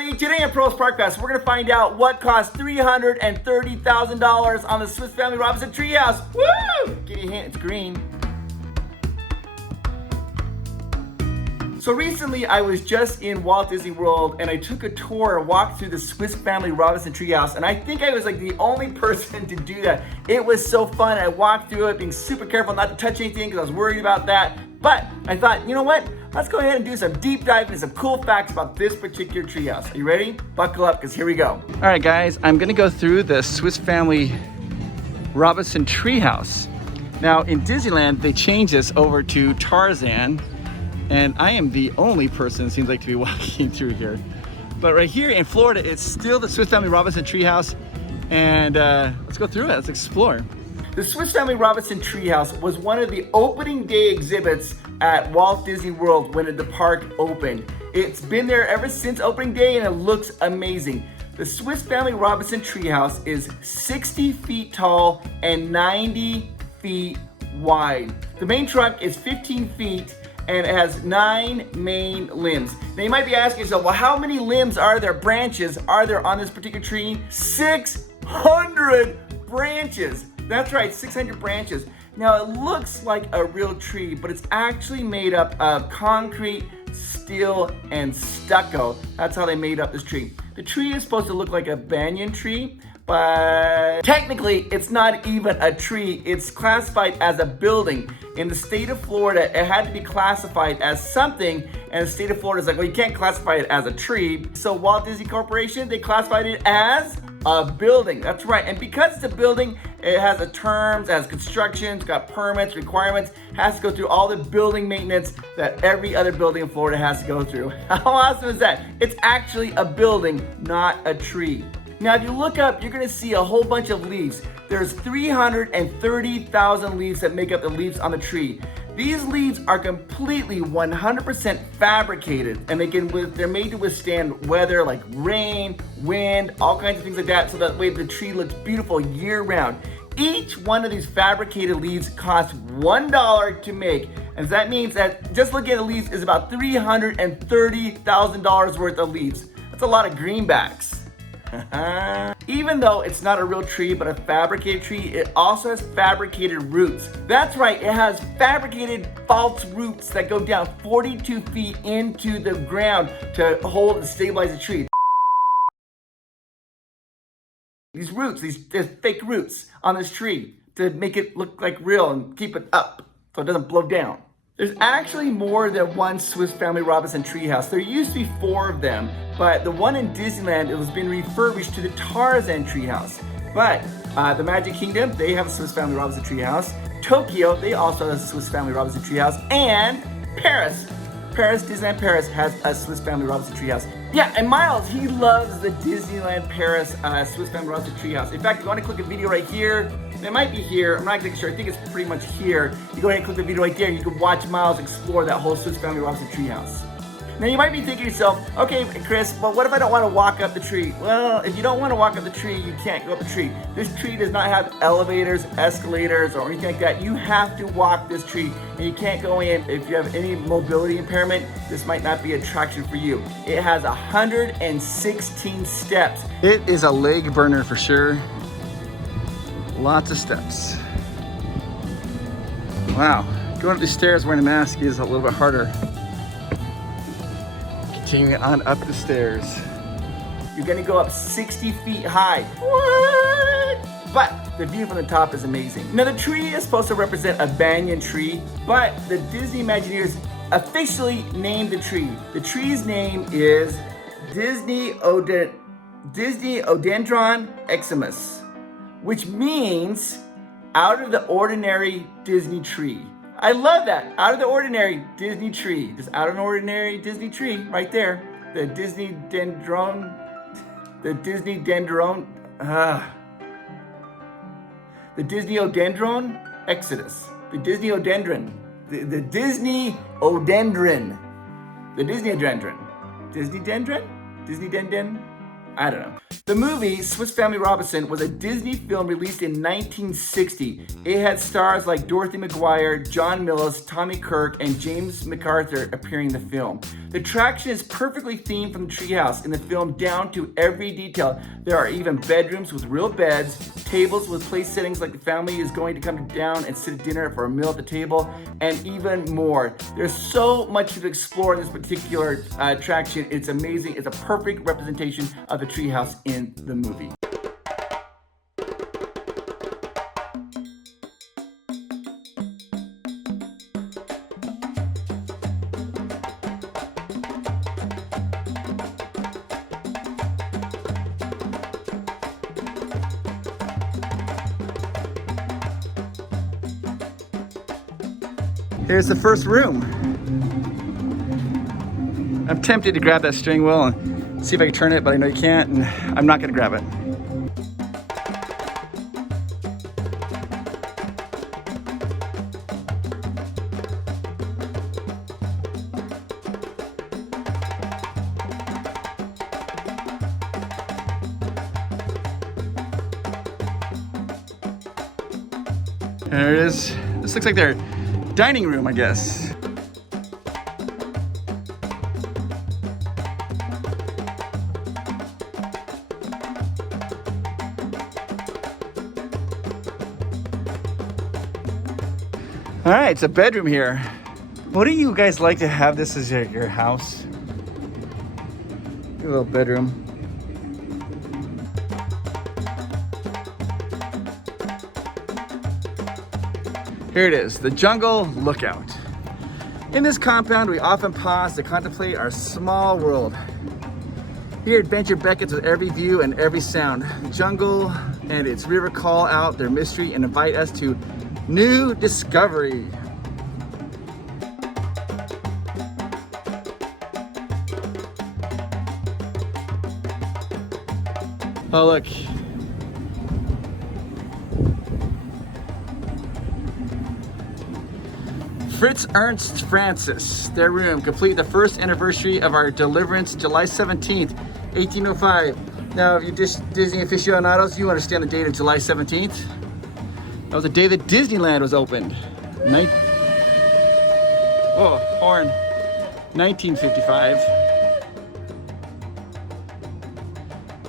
everybody. Today on Pearls Park Pass, we're going to find out what cost $330,000 on the Swiss Family Robinson Treehouse. Woo! Give you a hint, it's green. So recently, I was just in Walt Disney World and I took a tour and walked through the Swiss Family Robinson Treehouse, and I think I was like the only person to do that. It was so fun. I walked through it being super careful not to touch anything because I was worried about that. But I thought, you know what? Let's go ahead and do some deep dive into some cool facts about this particular treehouse. Are you ready? Buckle up, because here we go. All right, guys, I'm gonna go through the Swiss Family Robinson Treehouse. Now, in Disneyland, they changed this over to Tarzan, and I am the only person, it seems like, to be walking through here. But right here in Florida, it's still the Swiss Family Robinson Treehouse, and let's go through it, let's explore. The Swiss Family Robinson Treehouse was one of the opening day exhibits at Walt Disney World when the park opened. It's been there ever since opening day and it looks amazing. The Swiss Family Robinson Treehouse is 60 feet tall and 90 feet wide. The main trunk is 15 feet and it has 9 main limbs. Now you might be asking yourself, well, how many limbs are there, branches are there on this particular tree? 600 branches. That's right, 600 branches. Now it looks like a real tree, but it's actually made up of concrete, steel, and stucco. That's how they made up this tree. The tree is supposed to look like a banyan tree, but technically it's not even a tree. It's classified as a building. In the state of Florida, it had to be classified as something, and the state of Florida is like, well, you can't classify it as a tree. So Walt Disney Corporation, they classified it as a building. That's right. And because it's a building, it has terms, it has construction, it's got permits, requirements, has to go through all the building maintenance that every other building in Florida has to go through. How awesome is that? It's actually a building, not a tree. Now, if you look up, you're gonna see a whole bunch of leaves. There's 330,000 leaves that make up the leaves on the tree. These leaves are completely 100% fabricated, and they're made to withstand weather like rain, wind, all kinds of things like that, so that way the tree looks beautiful year round. Each one of these fabricated leaves costs $1 to make, and that means that just looking at the leaves is about $330,000 worth of leaves. That's a lot of greenbacks. Even though it's not a real tree but a fabricated tree, it also has fabricated roots. That's right, it has fabricated false roots that go down 42 feet into the ground to hold and stabilize the tree. These roots, there's fake roots on this tree to make it look like real and keep it up so it doesn't blow down. There's actually more than one Swiss Family Robinson Treehouse. There used to be 4 of them, but the one in Disneyland, it was being refurbished to the Tarzan Treehouse. But the Magic Kingdom, they have a Swiss Family Robinson Treehouse. Tokyo, they also have a Swiss Family Robinson Treehouse. And Paris, Disneyland Paris has a Swiss Family Robinson Treehouse. Yeah, and Miles, he loves the Disneyland Paris Swiss Family Robinson Treehouse. In fact, if you want to click a video right here, it might be here, I'm not exactly sure, I think it's pretty much here. You go ahead and click the video right there, and you can watch Miles explore that whole Swiss Family Robinson Treehouse. Now you might be thinking to yourself, okay, Chris, but what if I don't want to walk up the tree? Well, if you don't want to walk up the tree, you can't go up the tree. This tree does not have elevators, escalators, or anything like that. You have to walk this tree, and you can't go in. If you have any mobility impairment, this might not be an attraction for you. It has 116 steps. It is a leg burner for sure. Lots of steps. Wow, going up the stairs wearing a mask is a little bit harder. Continuing on up the stairs. You're gonna go up 60 feet high. What? But the view from the top is amazing. Now the tree is supposed to represent a banyan tree, but the Disney Imagineers officially named the tree. The tree's name is Disney Odendron Eximus, which means out of the ordinary Disney tree. I love that. Out of the ordinary Disney tree. Just out of an ordinary Disney tree right there. The Disney Dendron. The Disney Odendron Exodus. The Disney Odendron. The Disney Odendron. The Disney Odendron. Disney Dendron? Disney Dendron? I don't know. The movie Swiss Family Robinson was a Disney film released in 1960. It had stars like Dorothy McGuire, John Mills, Tommy Kirk, and James MacArthur appearing in the film. The attraction is perfectly themed from the treehouse in the film down to every detail. There are even bedrooms with real beds, tables with place settings like the family is going to come down and sit at dinner for a meal at the table, and even more. There's so much to explore in this particular attraction. It's amazing. It's a perfect representation of the treehouse in the movie. Here's the first room. I'm tempted to grab that steering wheel and see if I can turn it, but I know you can't, and I'm not gonna grab it. There it is. This looks like their dining room, I guess. All right, it's a bedroom here. What do you guys like to have this as your house? Your little bedroom. Here it is, the Jungle Lookout. In this compound, we often pause to contemplate our small world. Here, adventure beckons with every view and every sound. The jungle and its river call out their mystery and invite us to new discovery. Oh, look. Fritz Ernst Francis, their room, complete the first anniversary of our deliverance, July 17th, 1805. Now, if you're just Disney aficionados, you understand the date of July 17th. That was the day that Disneyland was opened. Horn. 1955.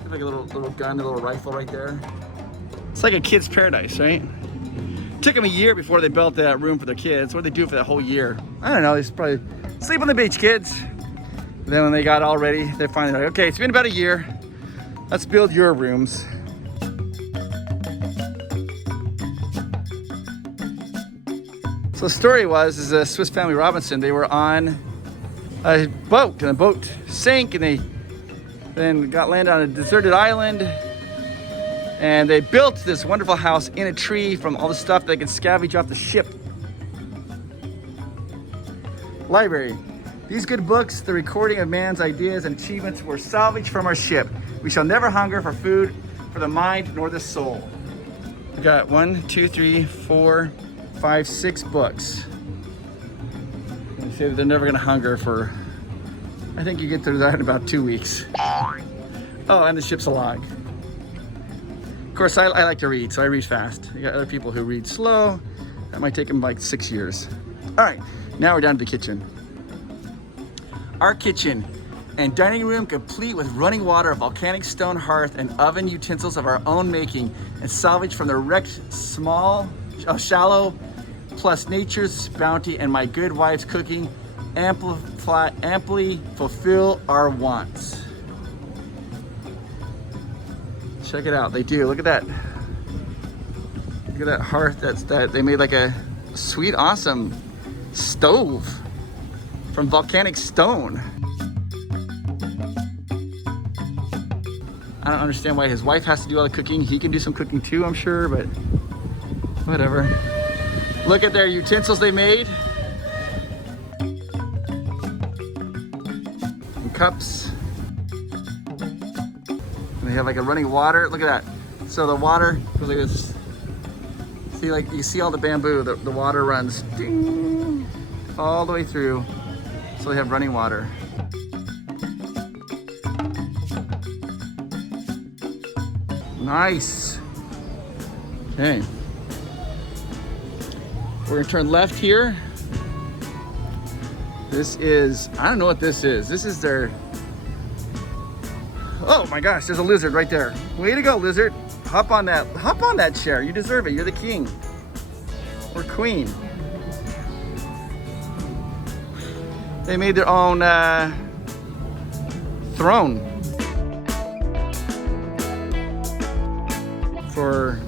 Like a little gun, a little rifle right there. It's like a kid's paradise, right? Took them a year before they built that room for their kids. What did they do for that whole year? I don't know, they just probably sleep on the beach, kids. Then when they got all ready, they're finally like, okay, it's been about a year. Let's build your rooms. So the story was, the Swiss Family Robinson, they were on a boat, and the boat sank, and they then got landed on a deserted island. And they built this wonderful house in a tree from all the stuff they could scavenge off the ship. Library. These good books, the recording of man's ideas and achievements, were salvaged from our ship. We shall never hunger for food for the mind nor the soul. We got 1, 2, 3, 4, 5, 6 books. They say that they're never gonna hunger for, I think you get through that in about 2 weeks. Oh, and the ship's a log. Of course, I like to read, so I read fast. You got other people who read slow. That might take them like 6 years. All right, now we're down to the kitchen. Our kitchen and dining room complete with running water, a volcanic stone hearth, and oven utensils of our own making, and salvaged from the wrecked shallow, plus nature's bounty and my good wife's cooking, amply fulfill our wants. Check it out, they do. Look at that. Look at that hearth. They made like a sweet, awesome stove from volcanic stone. I don't understand why his wife has to do all the cooking. He can do some cooking too, I'm sure, but whatever. Look at their utensils they made. And cups. They have like a running water. Look at that. So the water goes like this. See, like you see all the bamboo. The water runs ding, all the way through. So they have running water. Nice. Okay. We're gonna turn left here. This is, I don't know what this is. This is their, oh my gosh, there's a lizard right there. Way to go, lizard. Hop on that chair. You deserve it. You're the king or queen. They made their own throne for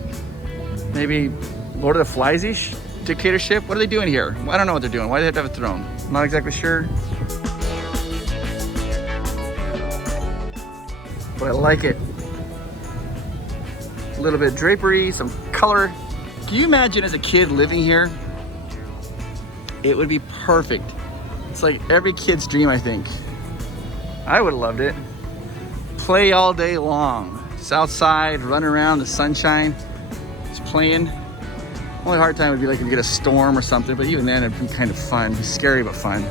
maybe Lord of the Flies-ish dictatorship. What are they doing here? I don't know what they're doing. Why do they have to have a throne? I'm not exactly sure. But I like it. A little bit of drapery, some color. Can you imagine as a kid living here? It would be perfect. It's like every kid's dream, I think. I would have loved it. Play all day long. Just outside, run around, the sunshine, just playing. Only hard time would be like if you get a storm or something, but even then it'd be kind of fun. It'd be scary, but fun.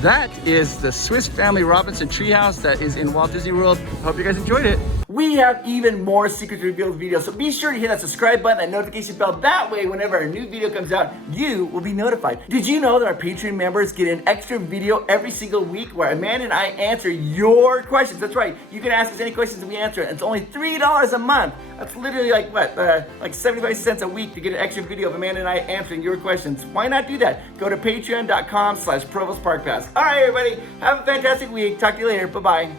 That is the Swiss Family Robinson Treehouse that is in Walt Disney World. Hope you guys enjoyed it. We have even more secret reveals videos, so be sure to hit that subscribe button, that notification bell. That way, whenever a new video comes out, you will be notified. Did you know that our Patreon members get an extra video every single week where Amanda and I answer your questions? That's right. You can ask us any questions and we answer it. It's only $3 a month. That's literally like what, like 75 cents a week to get an extra video of Amanda and I answering your questions. Why not do that? Go to patreon.com/ProvostParkPass. All right, everybody, have a fantastic week. Talk to you later. Bye-bye.